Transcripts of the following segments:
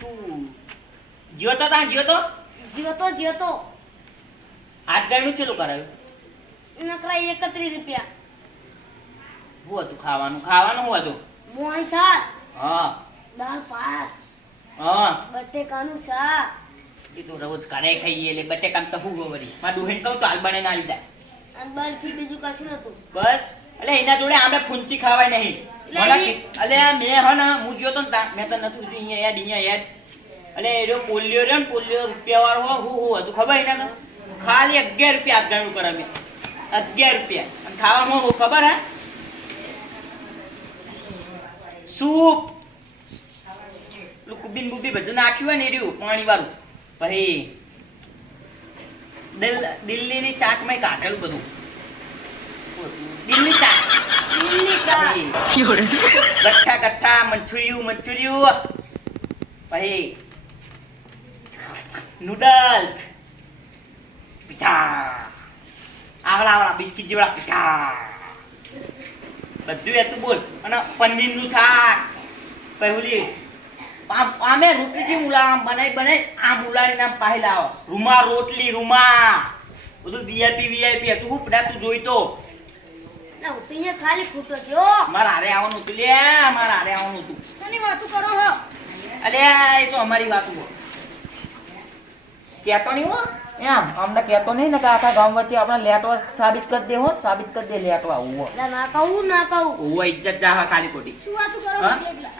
તું જીઓ તો તા જીઓ જીવતો હાથ ગાયનું ચેલું કરાયું? નકરા 31 રૂપિયા. શું હતું ખાવાનું? ખાવાનું શું હતું? મોહન થાળ, હા દાળ ભાત, હા બટેકાનું શાક. એ તો રોજ ઘરે ખાઈએ એટલે બટેકામ તો હું વળી મારા ડોહીને કહું તો હાલ બનાવીને આવી જાય. અને બરફી બીજું કશું નતું. બસ એટલે એના જોડે આમે ફૂંચી ખાવાય નહીં. અલે મેં હે ને હું જોયો તો ને મેં તો નતું જોયું અહીંયા યાદ એટલે એ જો પોલિયો રહ્યો ને પોલિયો રૂપિયા વાળો હું હતું ખબર એને તો ખાલી 11 રૂપિયા હાથ ગણું કરે મેં 11 રૂપિયા અને ખાવામાં હું ખબર હે સૂપ કુબીન બુબી બધું નાખ્યું હોય ને એ રહ્યું પાણી વાળું પછી દિલ્હીની ચાટમાં કાઢેલું બધું દિલ્હી ચાટ ગઠ્ઠા ગઠ્ઠા મંચુરિયું પછી નૂડલ્સ પીઝા આવડા બિસ્કિટ જેવડા પીઝા બધું એટલું બોલ અને પનીરનું શાક પછી આમે રોટલી બનાવી આમ ઉલાડીને આમ પાહી લાવો રૂમા રોટલી બધું વીઆઈપી હતું હું પડા તું જોઈ તો ના ઉતરીને ખાલી ફૂટો જો મારા હારે આવવાનું હતું લે મારા હારે આવવાનું હતું શેની વાતો કરો હો અલે એ તો અમારી વાતો કહેતો નહીં હો એમ અમને કહેતો નહીં ને કે આખા ગામ વચ્ચે આપણે લેટવા સાબિત કરી દે લેટવા આવું ના કહું ઓવો ઇજ્જત જા ખાલી ખોટી શું વાતો કરો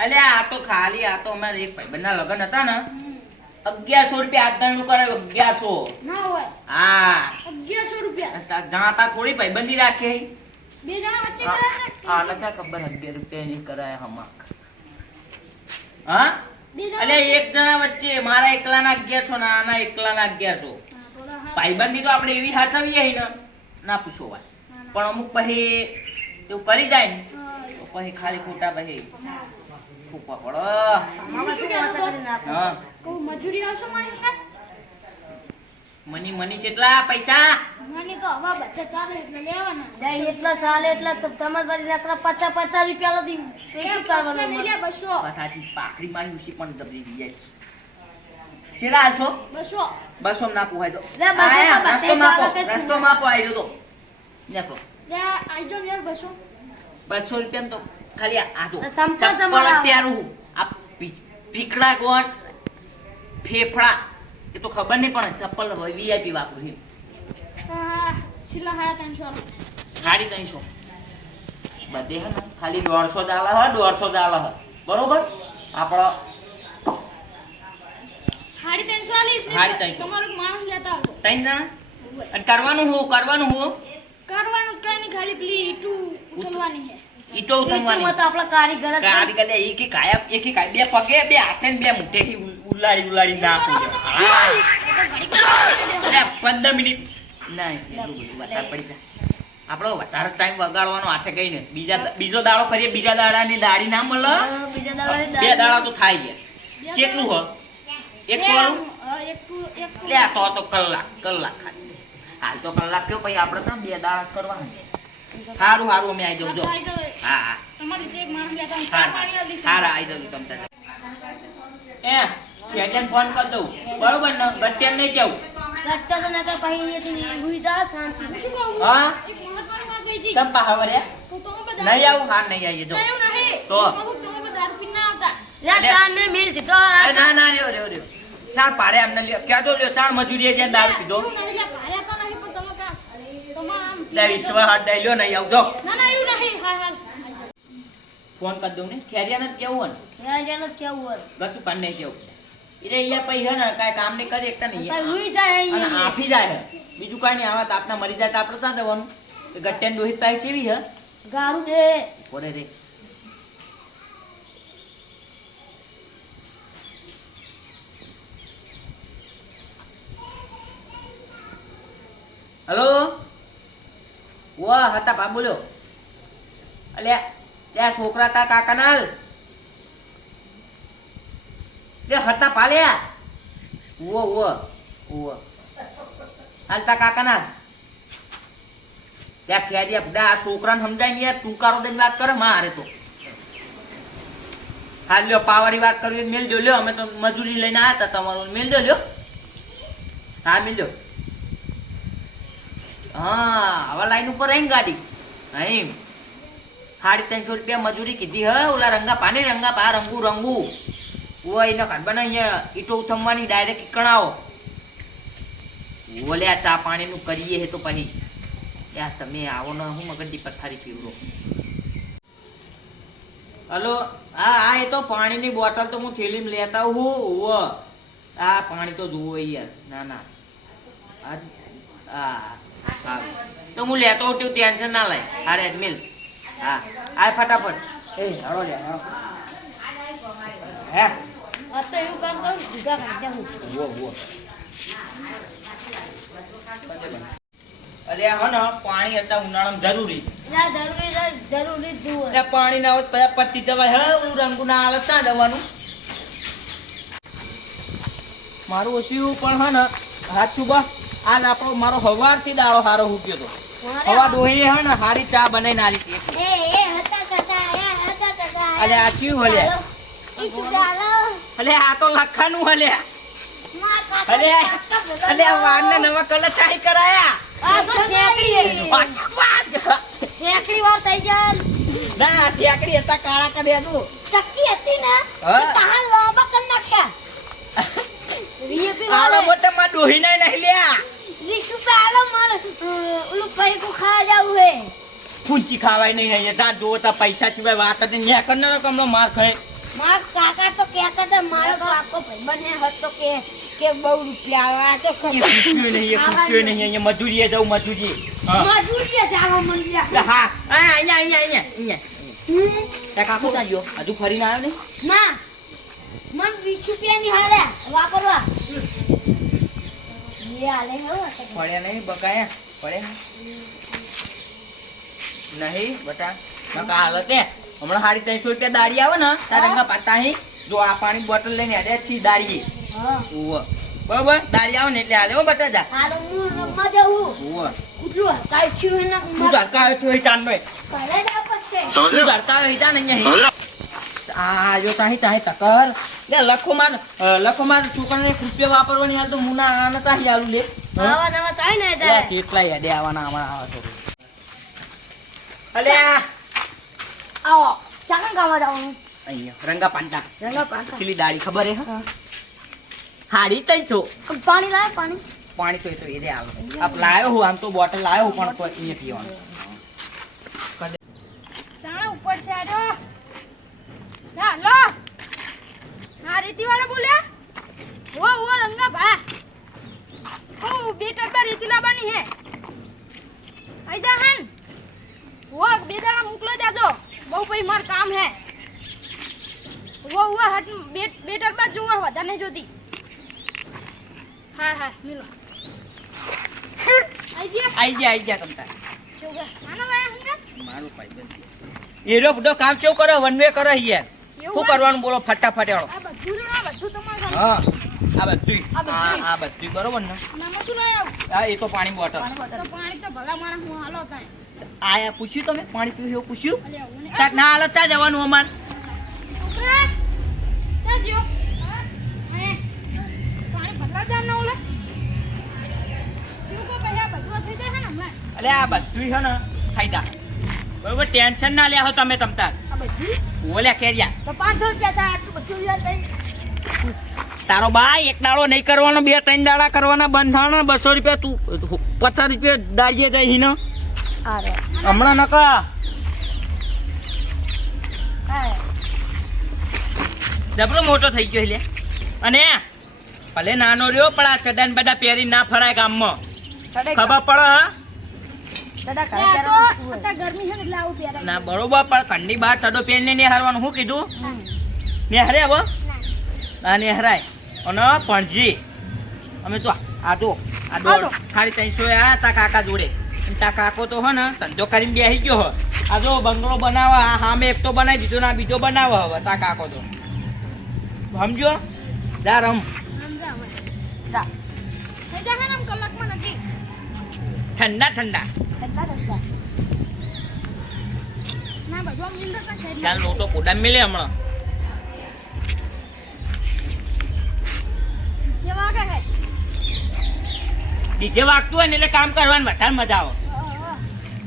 અલે આ તો ખાલી આ તો અમારે એક ભાઈબંધના લગ્ન હતા ને 1100 રૂપિયા હાથગણું કરાવ્યું 1100 ના હોય હા 1100 રૂપિયા જાતા થોડી ભાઈબંધી રાખે બે જણા વચ્ચે કરાય આ લખા ખબર 11 રૂપિયા ની કરાય હમાક હા અલે એક જણા વચ્ચે મારા એકલાના 1100 ના આના એકલાના 1100 ભાઈબંધી તો આપણે એવી સાચવીએ ને ના પૂછો વાત પણ અમુક પછી એવું કરી જાય ને તો પછી ખાલી ખોટા પછી ફૂપા પડો હા કહું મજૂરી આવશો મારી સાહેબ મની કેટલા પૈસા મને તો હવે બધા ચાલે એટલે લેવાના જાય એટલા ચાલે એટલા તો તમાર વાળી નકરા 50 રૂપિયા લધી તો શું કરવાનું નહીં લે 200 પાછાજી પાખડી મારી ઉસી પણ દબી ગઈ ચેલા આલશો 200 ના પોહાય તો લે 200 રસ્તો માપો આઈ તો નેકો લે આઈ જો યાર 200 રૂપિયા તો ખાલી આ તો ચંપલ ચપ્પલ અત્યારું આ ફીકડા ગોણ ફેફડા એ તો ખબર નહીં પણ ચપ્પલ વીઆઈપી વાપરું છે છેલ્લા 350 બધે હે ને ખાલી 150 દાલા હ બરોબર આપણો 350 તમારું માણસ લેતા આવજો 3 જણા અને કરવાનું હું કરવાનું કઈ નહીં ખાલી પેલી ઈટું ઉઠલવાની છે ઈટો ઉતરવાની તો આપણા કારીગર લે ઈ કે કાયા બે પગે બે હાથે ને બે મુઠ્ઠેથી ઉલાડી નાખું અરે 15 મિનિટ ના એટલું બધું વધારે પડી જાય આપણો વધારે ટાઈમ વગાડવાનો હાથે કહીને બીજો દાડો ફરીએ બીજા દાડાની દાડી ના મળે બે દાડા તો થાય ગયા કેટલું હો એક ટોલું લે તો કલાક ખાલી હાલ તો કલાક કયો પછી આપણે તો બે દાડા કરવાનું સારું અમે આવી જાઉં જો હા તમારી જે માણસ લેતા સારા આવી જાઉં તમ તારે ખેડિયાને ફોન કરી દઉં બરોબર ને ગટ્ટિયાને નહીં જવું ગટ્ટા તો નકર પછી અહીંયાથી હુઈ જા શાંતિ શું કહું હા એક મહત્વની વાત કહી જી ચંપા હવે તો તમે બધા નહીં આવું હા નહીં આવીએ જો નહીં તો કહું તમે બધા દારૂ પીને ના આવતા લે ચાને મિલ દીધો ના રહ્યો ચાર પાડે એમને લ્યો ક્યાં જો લ્યો ચાર મજૂરીએ છે દારૂ પીધો નહીં લે ભારે તો નહીં પણ તમે કા તમામ લે વિશ્વા હાથ દઈ લ્યો નહીં આવજો ના એવું નહીં હા ફોન કરી દઉં ને ખેરિયાને જ કેવું હોય ને કેવું ગતું કાન નહીં કેવું એટલે અહીંયા પછી હે ને કાંઈ કામ નહીં કરી એકતા નહીં હુઈ જાય અને આફી જાય બીજું કાંઈ નહીં આવા તાપના મરી જાય તો આપણે ક્યાં જવાનું ગટ્ટિયાને દોહિત પાય ચેવી હે ગારું દે ઓરે રે હેલો વાહ હતા બા બોલ્યો અલ્યા ત્યાં છોકરા તા કાકા નાલ તે હતા પાલ્યા ઓ હાલતા કાકા ના ત્યાં ખેરિયા બુડા આ છોકરાને સમજાય ને યાર ટૂંકારો દઈને વાત કરે મારે તો હા લ્યો પાવરની વાત કરવી હોય તો મેલ દો લ્યો, અમે તો મજૂરી લઈને આવ્યા હતા તમારું, મેલ દો લ્યો. હા મેલ દો. હા હવે લાઈન ઉપર રહી ગાડી અહીં 350 રૂપિયા મજૂરી કીધી હ. ઓલા રંગા પાને રંગા પા રંગુ ઓય એનો કાઢવાના અહીંયા ઈટો ઉથમવાની ડાયરેક્ટ ઈકણાવો. ઓલે આ ચા પાણીનું કરીએ હે તો પછી યાર તમે આવો ને હું મગજની પથારી પીવડો. હલો હા હા એ તો પાણીની બોટલ તો હું થેલીમાં લેતા હું. આ પાણી તો જુઓ યાર. ના ના હા તો હું લેતો હોઉં ટેન્શન ના લે. હા રેડ મિલ હા આ ફટાફટ. એ હાલો લે હાલો. હે આ તો એવું કામ કરું ભૂગા કાઢી દઉં. વો અલ્યા હો ને પાણી હતા ઉનાળામાં જરૂરી. ના જરૂરી જ જુઓ. એટલે પાણી ના હોય તો પતી જવાય. હે હું રંગુ ના આવે ચા જવાનું મારું ઓછું પણ હે ને હાથ છુબા આજ આપણો મારો હવારથી દાડો હારો હુક્યો તો. હવા ડોહી હે ને હારી ચા બનાવીને આલી હતી. એ હતા કાકા. અલે આ ચીયું હલ્યા. ઈ સુડાલો. અલે આ તો લખાનું હલ્યા. અલે આ વારના નવા કલર ચાહી કરાયા. આ તો શેકડી વાર થઈ જાય. ના શેકડી હતા કાળા કર્યા તું. ચક્કી હતી ને તાહાલ લોબા કર નાખ્યા. વીએપી આડો વાળો મોટા માં ડોહી નહીં લ્યા. 20 રૂપિયા આલો માર ઓલું પૈકો ખાવા જાવું હે. પૂંચી ખાવાય નહીં અહીંયા જા જોતા પૈસા સિવાય વાત જ નહીં. ન્યા કરનારો કમનો માર ખાય. માર કાકા તો કહેતા હતા મારો કાકો ભાઈબંધ હે હતો કે બહુ રૂપિયા આવા તો પૂછ્યું નહીં અહીંયા મજૂરીએ જાઉં મજૂરીએ. હા મજૂરીએ જાવા મંડ્યા. હા અહીંયા ત્યાં કાકો ત્યાં ગયો હજુ ફરીને આવ્યો નહીં. ના મન 20 રૂપિયાની હાલે વાપરવા. એ હાલે હો પડ્યા નહીં બકાયા પડ્યા નહીં બટા નકા હાલત હે હમણાં 350 રૂપિયા દાડી આવે ને તાર રંગા પાતા અહીં જો આ પાણી બોટલ લઈને આડે છી દાડીએ. હા ઓવ બરાબર દાડી આવે ને એટલે હાલે હો બટા જા. હાલો હું રમવા જાઉં. ઓવ કુતરું કાઈ થયું ને તું ધડકાયો છો ચાંદ નો ઘરે જા પછી તું ધડકાયો હિતા નહીં અહીં. આ જો ચાહી તકર લે લખો માર છોકરાને 1 રૂપિયા વાપરવાની હાલ તો મુના આને ચાહી આલુ લે. આવા નવા ચાય ને લે તારે ચેટલા યાડે આવવાના આવા તો અલ્યા આવો ચાકન ગાવા જાવું. અહીંયા રંગા પાંટા રંગા પાટા ચીલી દાડી ખબર હે હા હાડી તઈ છો પાણી લાય પાણી પાણી તો એ દે આલો આપ લાયો હું આમ તો બોટલ લાયો હું પણ કોઈ અહીંયા પીવાનું. ચાણા ઉપર છે આડો. હાલો હા રેતી વાળા બોલ્યા. ઓ રંગા ભા ઓ બે ટકા રેતી લાવવાની હે. આઈ જા હન ઓ બે દાડા મોકલો જાજો બહુ પછી માર કામ હે. હટ બે ટકા જોવા વધારે નહીં જોતી. હા મિલો આઈ જા તમતા છોકરા આના વાયા હંગા મારું ભાઈ એરો બડો કામ કેવું કરો વન વે કરો યાર શું કરવાનું બોલો ફટાફટ એળો. આ બધું તમારે હા આ બધું બરોબર ને. નામાં શું લાયા હા એ તો પાણી બોટલ તો પાણી તો ભલા માણસ હું હાલો તાય. આયા પૂછ્યું તમે પાણી પીવું એવું પૂછ્યું. અલ્યા હું ચાક ના હાલો ચા જવાનું અમાર. છોકરા ચા જો હે પાણી ભરલા જા ન ઓલે શું કો પહેલા બધું થઈ જાય ને હમણાં. અલે આ બધું છે ને ફાયદા બરોબર ટેન્શન ના લ્યા હો તમે તમતાર. આ બધું ઓલ્યા કેરિયા તો 500 રૂપિયા થાય આટલું બધું યાર થઈ. તારો બાય એક દાડો નહીં કરવાનો 2-3 દાડા કરવાના બંધાણ 200 રૂપિયા તું 50 રૂપિયા દાડીએ જાય હિનો અરે હમણાં નકા હા જબરો મોટો થઈ ગયો લે. અને ભલે નાનો રહ્યો પણ આ ચડાન બડા પહેરી ના ફરાય ગામમાં ખબર પડે હા. દાદા ઘરે પહેરવાનું તો ગરમી છે ને એટલે આવું પહેરાય. ના બરોબર પણ ઠંડી બહાર ચડો પહેરીને નિહારવાનું શું કીધું નિહારે હવે આ નિહારાય. અને પણજી અમે તો આ 350 આ તા કાકા જોડે તા કાકો તો હે ને ધંધો કરીને બેસી ગયો હો. આ જો બંગલો બનાવો આ સામે એક તો બનાવી દીધો ને આ બીજો બનાવો હવે તા કાકો તો સમજો જા રમ સમજાવ જા થઈ જાય ને કલાકમાં નથી ઠંડા ના બધું મિલ જશે ચાલ લોટો પોડા મિલે હમણાં ડીજે વાગતું હોય ને એટલે કામ કરવાનું વધારે મજા આવે.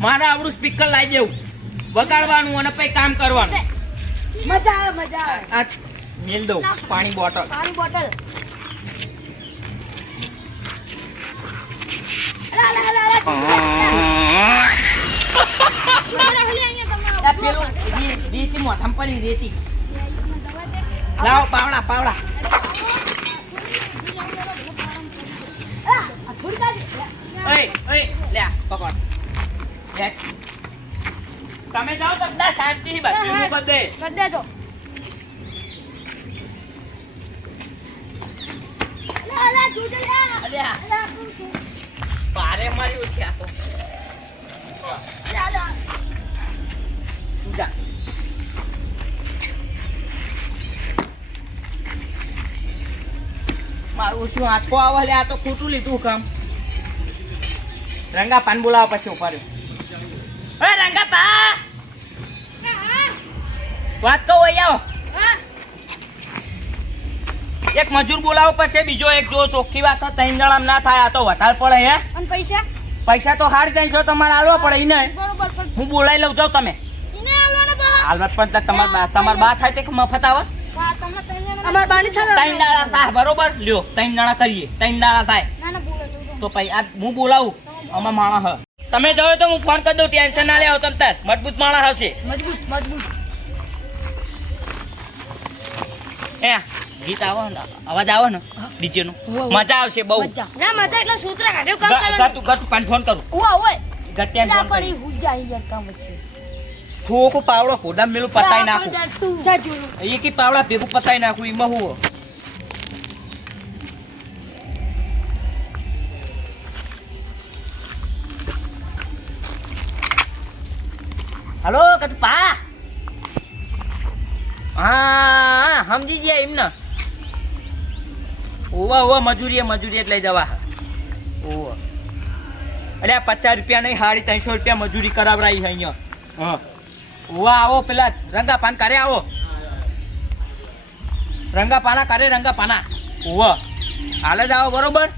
મારે આવડું સ્પીકર લાવી દેવું, વગાડવાનું અને પછી કામ કરવાનું. મજા આવે. આ મેલ દઉં પાણી બોટલ. આ પેલું રેતી મોઢામાં પડી રેતી. લાવો પાવડા. ઓય લે પકડ. તમે જાઓ તો બધા શાંતિથી બધું મૂકો દે. ભારે માર્યું છે આ તો. જા. મારું શું આંચકો આવે લે, આ તો ખોટું લીધું કામ. રંગા પાન બોલાવો પછી ઉપાડ્યું. એ રંગા પા વાત કહું અહીંયા એક મજૂર બોલાવો પછી બીજો એક જો ચોખ્ખી વાત તો 3 જણા ના થાય. આ તો વધારે પડે હે. પૈસા તો 350 તમારે આલવા પડે એને. હું બોલાવી લઉં જાઉં તમે હાલત પણ તમાર બા થાય તે મફત આવે. 3 દાડા થાય બરોબર. લ્યો 3 જણા કરીએ, 3 દાડા થાય તો પછી આ હું બોલાવું. આમાં માણસ હ તમે જાઓ તો હું ફોન કરી દઉં. ટેન્શન ના લેવો તમ તાર. મજબૂત માણસ હશે. મજબૂત એ ગીત આવો ને, અવાજ આવો ને ડીજે નું, મજા આવશે બહુ. ગટુ ફોન કરું. હું પાવડો કોડા મેલું પતાઈ નાખું. એક પાવડા ભેગું પતાઈ નાખું. એમાં હું હલો કતું પા. હા સમજી ગયા એમને. ઓવા મજૂરી જ લઈ જવા. ઓવા એટલે 50 રૂપિયા નહીં 350 રૂપિયા મજૂરી કરાવરાઈ છે અહીંયા. હા ઓવા આવો પેલા રંગા પાન કરે. આવો રંગા પાના કરે. ઓવા હાલ જ આવો બરોબર.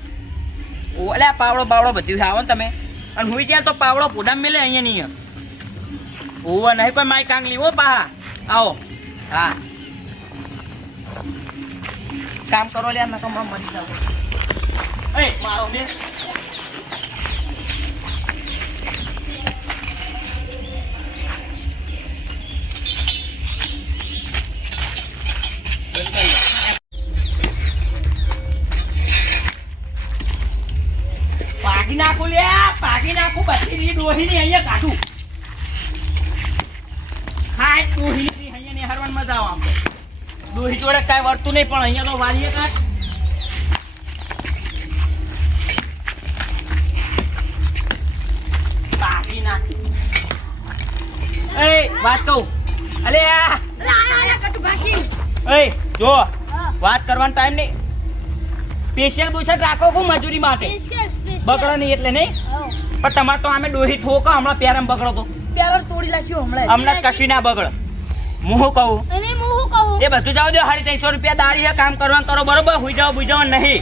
એટલે આ પાવડો બધી આવો ને તમે. અને હુઈ જાય તો પાવડો પોડા મેલે અહીંયા નહીં. ઓવા નહીં કોઈ માઈ કાંગલી હો પાહા. આવો હા કામ કરો લે. નકમ મરી જાવ. એ મારો ને પાકી નાખું બધી ડોહીની અહીંયા કાઢું. હા ડોહીની અહીંયા ને હરવાન મજા આવે. આમ ડોહી જોડે કાંઈ વર્તું નહીં પણ અહીંયા તો વારીએ કાઢ. પાકી નાખ. એ વાત કહું. અલે જો વાત કરવાનો ટાઈમ નહીં. સ્પેશિયલ બુશર્ટ રાખો કો મજૂરી માટે. બગડો નહીં એટલે નહીં. પણ તમારે તો આમે ડોહી ઠોકો. હમણાં પ્યારમ બગડો તો તોડી લાસ્યો હમણાં કશું ના બગડ. હું કહું એ બધું જાવ દો. 350 રૂપિયા દાડી છે. કામ કરવાનું કરો બરોબર. હુઈ જાવ બુજાવ નહીં.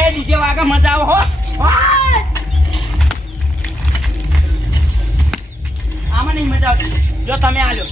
એ ડીજે વાગે મજા આવે હો. આમાં નહીં મજા આવતી. જો તમે આલ્યો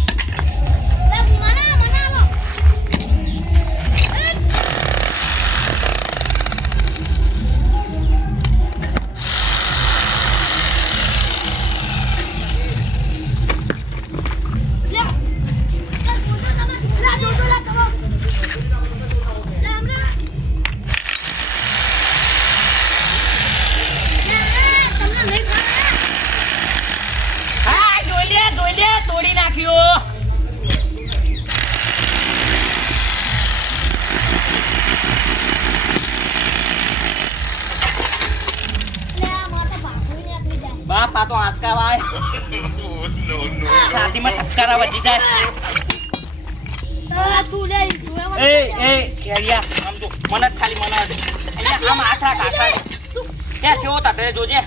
તોડી નાખ્યો. બાપા તો આંચકા વાય. છાતીમાં ઠપકારા વધી જાય. એ ખેરિયા આમ જો મને ખાલી મના દે. અહીંયા આમ આખરા કાકા ક્યાં છે? તારે જોજે.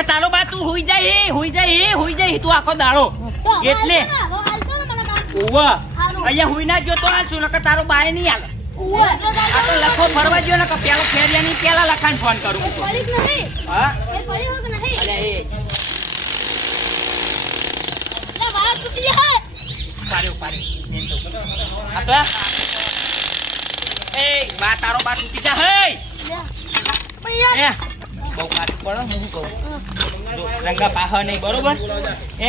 કે તારો બા તું હુઈ જાય તું આખો દાડો એટલે ઓવા અહીંયા હુઈ ના જો તો આલશું નકર તારો બાય નહીં આલે આ તો લખો ફરવા ગયો ને કે પેલો ફેરિયાની પેલા લખાણ ફોન કરું હા અલે એ પાડ્યો આ તો એ બા તારો બા તૂટી જા હે એ બહુ કાટ પડો હું કહું જો રંગા પાહ નહીં બરોબર એ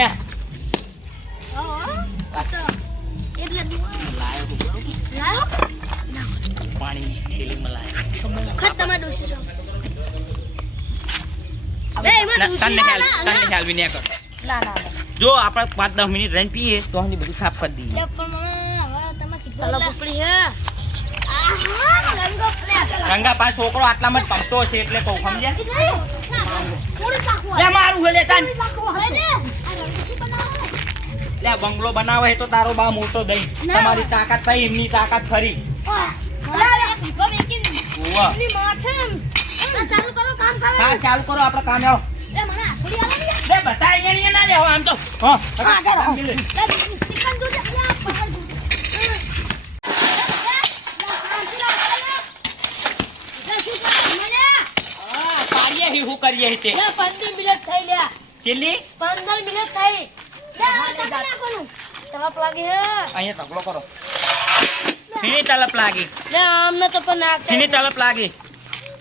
પાણી ફિલિંગમાં જો આપણે 5-10 મિનિટ રહીને પીએ તો હજી બધું સાફ કરી દઈએ રંગા પા છોકરો આટલામાં જ પમતો હશે એટલે કહું સમજ્યા મારું હે તાન લે બંગલો બનાવે તો તારો બા મોટો દઈ તમારી તાકાત થઈ એમની તાકાત ખરી ચાલુ કરો આપણે કામ આવો બતા અહીંયા ના લેવો આમ તો હું કરીએ તે 15 મિનિટ થઈ લ્યા ચીલી 15 મિનિટ થઈ તલપ લાગી હે અહીંયા તગડો કરો ફીની તલપ લાગી લે આમને તો પણ નાખે ફીની તલપ લાગી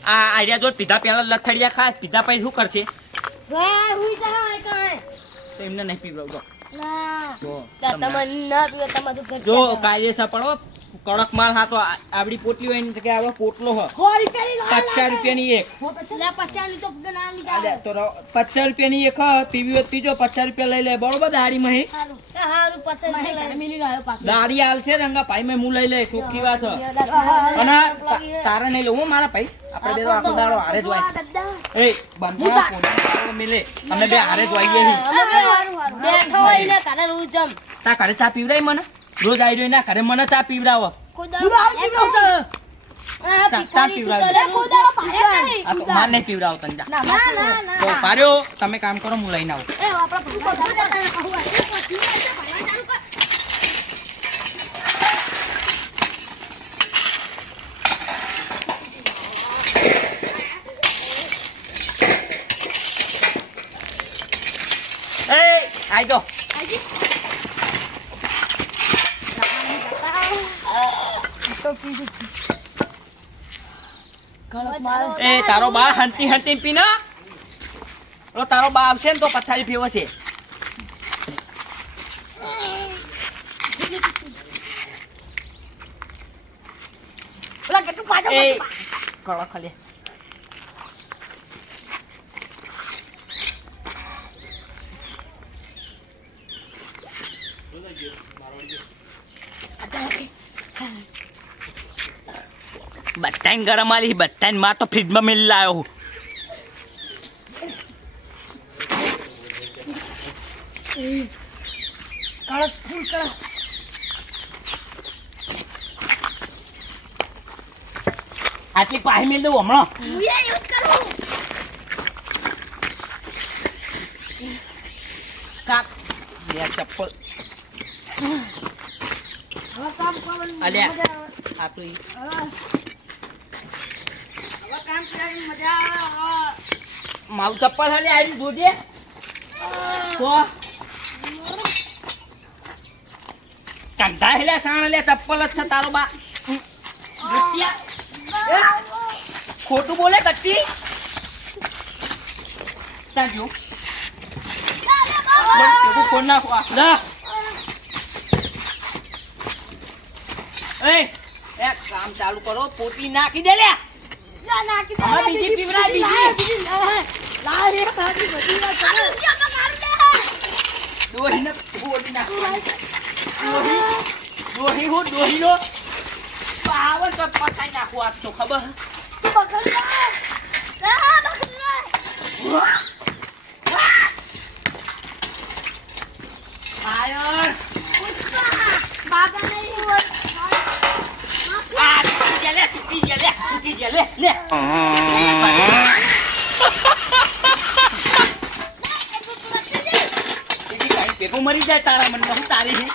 આ આઈડિયા જો પીધા પેલા લથડિયા ખા પીધા પછી શું કરશે ભાઈ હુઈ જાય કાય તો એમને નહીં પીવડાવજો ના જો તમને ના પીવે તમે તો ઘર જો કાયદેસર પડો કડક માલ હા તો આવડી પોટલી હોય ને કે આવો પોટલો હો 50 રૂપિયાની એક લે 50 ની તો ના લીધા તો 50 રૂપિયાની એક પીવી હોય પીજો 50 રૂપિયા લઈ લે બરોબર દાડી માં હારું 50 મિલી લાયો પાક દાડી હાલ છે રંગા ભાઈ મેં હું લઈ લે ચોખ્ખી વાત અને તારે નહીં લઉં મારા ભાઈ આપણે બે તો આખો દાડો હારે જ હોય એ બંધા પોતા મિલે અમે બે હારે જ હોઈએ બેઠો હોય ને કાલે રોજ જમ તા ઘરે ચા પીવડાય મને રોજ આઈ ના ઘરે મને ચા પીવડાવો ચા પીવડાવો નહીં પીવડાવો તને તો પાર્યો તમે કામ કરો હું લઈને આવું એ આઈ દો એ તારો બા હંતી પીના તારો બા આવશે ને તો પથારી પીવો છે એ કળો ખાલી બટાઈન ગરમ આલી બટાઈન માં તો ફ્રીજમાં મિલ લાયો હું આટલી પાહી મિલ દઉં હમણાં કાક ચપ્પલ અલ્યા આ તો મારું ચપ્પલ હાલે આવી જોજે તો કંધા હેલે સાણ લે ચપ્પલ જ છે તારો બા ખોટું બોલે કટ્ટી ચાલ્યો કોણ નાખવા એક કામ ચાલુ કરો પોટલી નાખી દે લે બીજી પીવડા બીજી દોહી પોટલી નાખવાની દોહી નો પાવર તો પતાઈ નાખવા આજ તો ખબર આયર ચૂકી ગયા લે દારૂ મરી જાય તારા મનમાં હું તારી છે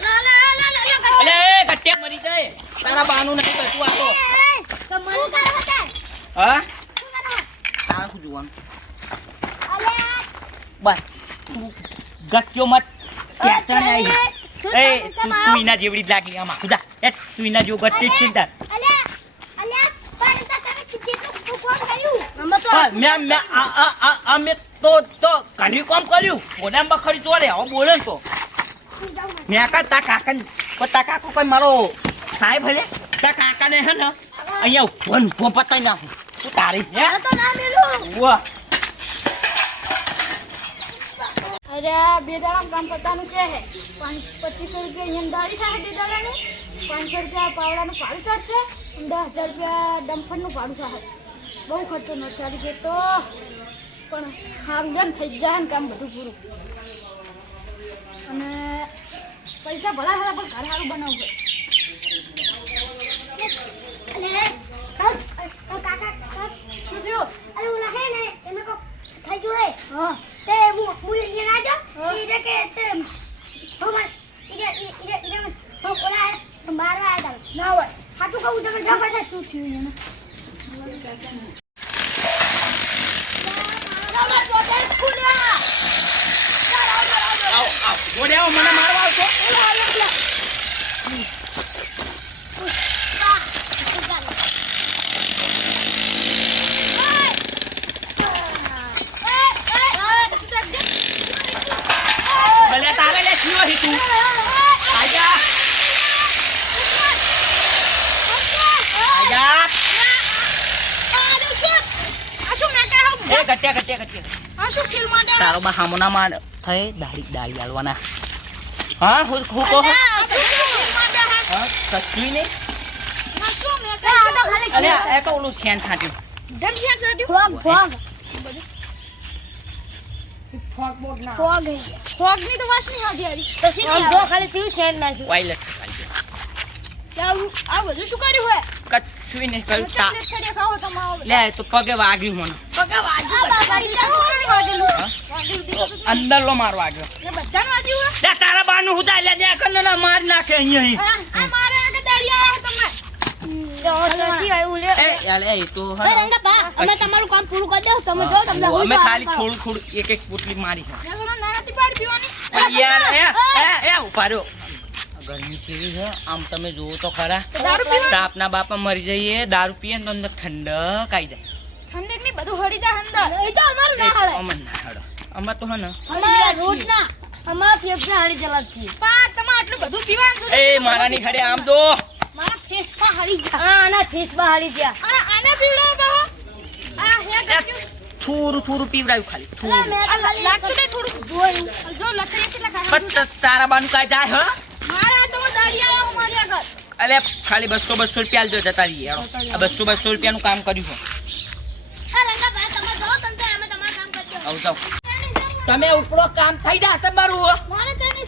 લા લા લા લા લા અલે એ ગટ્ટિયા મરી જાય તારા બાનું નહીં કશું આ તો તો મને કરો કે હા શું કરો આ શું જોવાનું અલે બસ તું ગટ્ટિયો મત ટેચણ આવી એ તું ઇના જેવડી જ લાગી આમાં ખુદા એ તું ઇના જેવો ગટ્ટી જ છે તાર અલે અલે પણ તમે ચીચી ફોન કર્યું મમ્મા તો હા મેં અમે તો ઘણી કામ કર્યું ગોડામ બખરી ચોરે હવે બોલે ને તો મેં તા કાકો કોઈ મારો સાહેબ હલે તા કાકાને હે ને અહીંયા ઉભો પતાઈ નાખું તું તારી હે તો ના મેલું વાહ અરે બે દાડા કામ પતાનું કે હે 2500 રૂપિયા અહીંયા દાડી થાય બે દાડાની 500 રૂપિયા પાવડાનું ભાડું ચડશે અને 10,000 રૂપિયા ડમ્ફરનું ભાડું થાય બહુ ખર્ચો ન સારી પે તો પણ સારું જેમ થઈ જાય ને કામ બધું પૂરું અને પૈસા ભલા સારા પણ ઘર સારું બનાવવું શું થયું અરે ઓલા હે ને એમે કો થઈ ગયો હે હા તે હું ઈને આજો ઈને કે તે ભગવાન ઈને ઓલા મારવા આયા ના હોય હાટુ કહું તમે જબરદસ્ત શું થયું એને આવ ગોડે આવ મને મારવા આવશો ભલે તારે લે થયો હી તું આજા એ ગટ્યા તારો બા હામોના માં થઈ દાડી આલવાના હા હું કહો હા કચ્ચી ને અલે એ તો ઓલું શેન છાટ્યું ફોગની તો વાસ નહીં આવતી યારી તો સીધી જો ખાલી ચીવ સેન્ડ નાસી વાયલેટ છે આ બધું શું કર્યું હોય કચ્ચી ને કયું તા ચોકલેટ ખડિયા ખાઓ તો માવો લે તો પગે વાગ્યું મને પગે વાગ્યું અંદર લો મારો વાગ્યો ને બધાનું વાગ્યું હોય લે તારા બાનું હુતા લે દે કન ના માર નાખે અહીંયા આ મારે આગળ દાડી આવો તમે તો નથી આવ્યું લે એ યાલે એ તો એ રંગા બા અમે તમારું કામ પૂરું કરી દઉં તમે જો તમને હું અમે ખાલી થોડું એક પોટલી મારી છે નાનાથી પાડી પીવાની પણ યાર એ ઉભા રહ્યો ગરમી જેવી છે આમ તમે જુઓ તો ખરા દારૂ પીવા તાપના બાપા મરી જઈએ દારૂ પીએ ને તો અંદર ઠંડક આવી જાય ઠંડક ની બધું હળી જાય અંદર એ તો અમારું ના હાલે અમન ના હાડો અમે તો હે ને અમારા રોડ ના અમારા ફેફસા હાડી ચલાત છે પા તમે આટલું બધું પીવાનું એ મારાની ખડે આમ તો મારા ફેસ પર હાડી ગયા હા આના ફેસ પર હાડી ગયા આને પીવડાવો બહુ આ હે કાક્યું થોડું પીવડાવ્યું ખાલી થોડું મેં તો ખાલી લાગતું નહીં થોડું જોયું જો લખી કેટલા ખાવા પણ તારા બાનું કાંઈ જાય હ મારે આ તો હું દાડી આવો મારી આગળ અલે ખાલી 200 રૂપિયા દો જતા રહીએ આ 200 રૂપિયાનું કામ કર્યું છે આ રંગા બા તમે જાઓ તમે અમે તમારું કામ કરજો આવ જાવ તમે ઉપડો કામ થઈ જા તમારું મારે ચાઈની